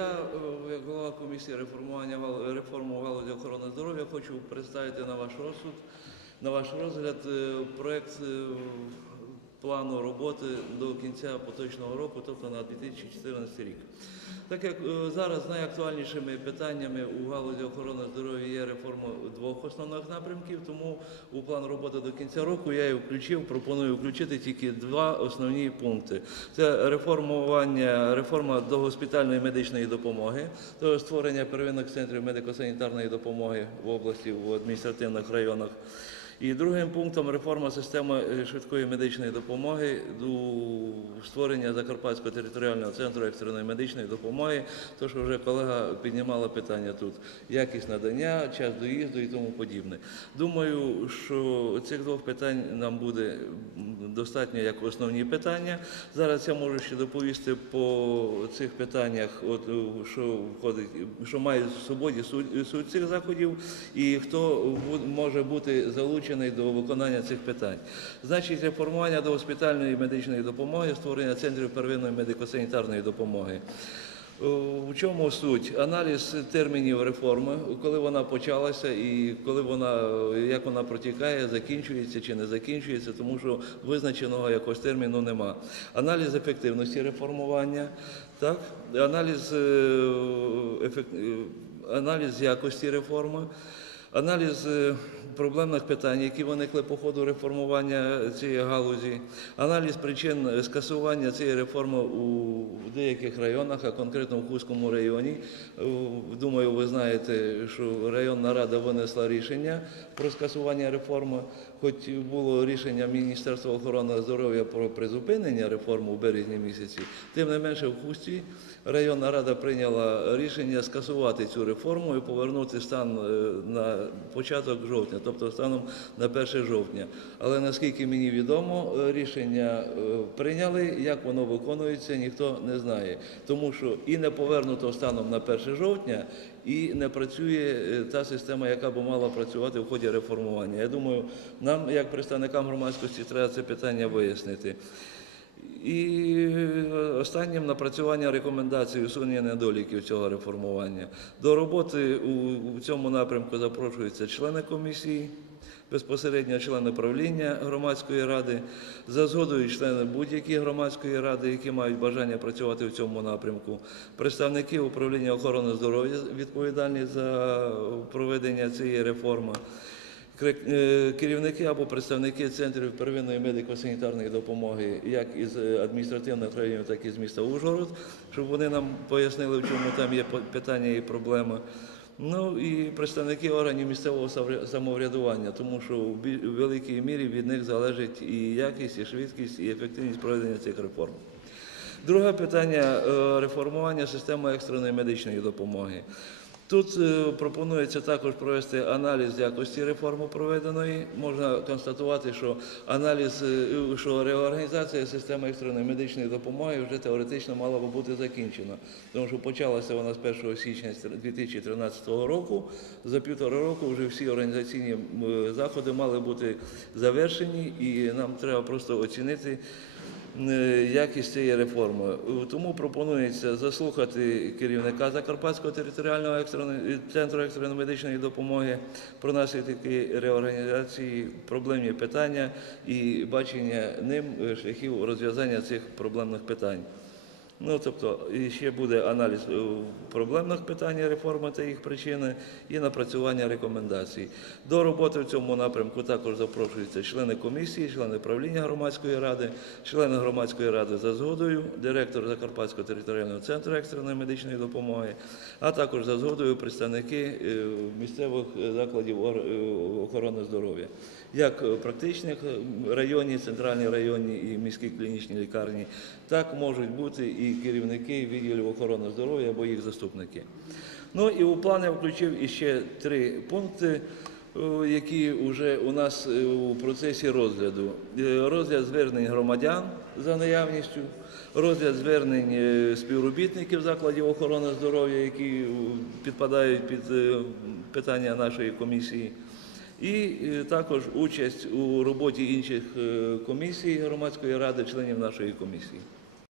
я, е, як голова комісії реформування реформу галузі охорони здоров'я, хочу представити на ваш розсуд, на ваш розгляд проєкт проект е, плану роботи до кінця поточного року, тобто на 2014 рік. Так як е, зараз найактуальнішими питаннями у галузі охорони здоров'я є реформа двох основних напрямків, тому у план роботи до кінця року я і включив, пропоную включити тільки два основні пункти. Це реформування, реформа догоспітальної медичної допомоги, тобто створення первинних центрів медико-санітарної допомоги в області, в адміністративних районах. І другим пунктом реформа системи е, швидкої медичної допомоги у створення Закарпатського територіального центру екстреної медичної допомоги. То, що вже колега піднімала питання тут, якість надання, час доїзду і тому подібне. Думаю, що цих двох питань нам буде достатньо як основні питання. Зараз я можу ще доповісти по цих питаннях, от е, що входить, що має в суть, суть цих заходів, і хто може бути залучений до виконання цих питань. Значить, реформування до госпітальної медичної допомоги, створення центрів первинної медико-санітарної допомоги. Е, У чому суть? Аналіз термінів реформи, коли вона почалася і коли вона, е, як вона протікає, закінчується чи не закінчується, тому що визначеного якогось терміну нема. Аналіз ефективності реформування, так? аналіз, е, ефект, е, аналіз якості реформи. Аналіз е, проблемних питань, які виникли по ходу реформування цієї галузі, аналіз причин е, скасування цієї реформи у деяких районах, а конкретно в Хуському районі. Е, Думаю, ви знаєте, що районна рада винесла рішення про скасування реформи, хоч було рішення Міністерства охорони здоров'я про призупинення реформи у березні місяці. Тим не менше, в Хусті районна рада прийняла рішення скасувати цю реформу і повернути стан на початок жовтня, тобто станом на 1 жовтня. Але наскільки мені відомо, е, рішення е, прийняли, як воно виконується, ніхто не знає. Тому що і не повернуто станом на 1 жовтня, і не працює е, та система, яка б мала працювати в ході реформування. Я думаю, нам, як представникам громадськості, треба це питання вияснити. І е, останнім напрацювання рекомендацій усунення недоліків цього реформування. До роботи у, цьому напрямку запрошуються члени комісії, безпосередньо члени правління громадської ради, за згодою члени будь-якої громадської ради, які мають бажання працювати в цьому напрямку, представники управління охорони здоров'я відповідальні за проведення цієї реформи. Е, керівники або представники центрів первинної медико-санітарної допомоги, як із е, адміністративних районів, так і з міста Ужгород, щоб вони нам пояснили, в чому там є питання і проблеми. Ну і представники органів місцевого самоврядування, тому що в великій мірі від них залежить і якість, і швидкість, і ефективність проведення цих реформ. Друге питання е, реформування системи екстреної медичної допомоги. Тут е, пропонується також провести аналіз якості реформи проведеної. Можна констатувати, що аналіз, е, що реорганізація системи екстреної медичної допомоги вже теоретично мала би бути закінчена, тому що почалася вона з 1 січня 2013 року. За півтора року вже всі організаційні заходи мали бути завершені, і нам треба просто оцінити е, якість цієї реформи. Е, Тому пропонується заслухати керівника Закарпатського територіального екстреної- центру екстреної медичної допомоги про наслідки реорганізації, проблемні питання і бачення ним е, шляхів розв'язання цих проблемних питань. Ну, тобто, і ще буде аналіз е, проблемних питань реформи та їх причини і напрацювання рекомендацій. До роботи в цьому напрямку також запрошуються члени комісії, члени правління громадської ради, члени громадської ради за згодою, директор Закарпатського територіального центру екстреної медичної допомоги, а також за згодою представники е, місцевих е, закладів охорони здоров'я, як практичних районні, центральні районні і міські клінічні лікарні, так можуть бути і керівники відділів охорони здоров'я або їх заступники. Ну і у план включив іще три пункти, е, які вже у нас е, у процесі розгляду. Е, Розгляд звернень громадян за наявністю, розгляд звернень співробітників закладів охорони здоров'я, які підпадають під питання нашої комісії. І також участь у роботі інших комісій громадської ради, членів нашої комісії.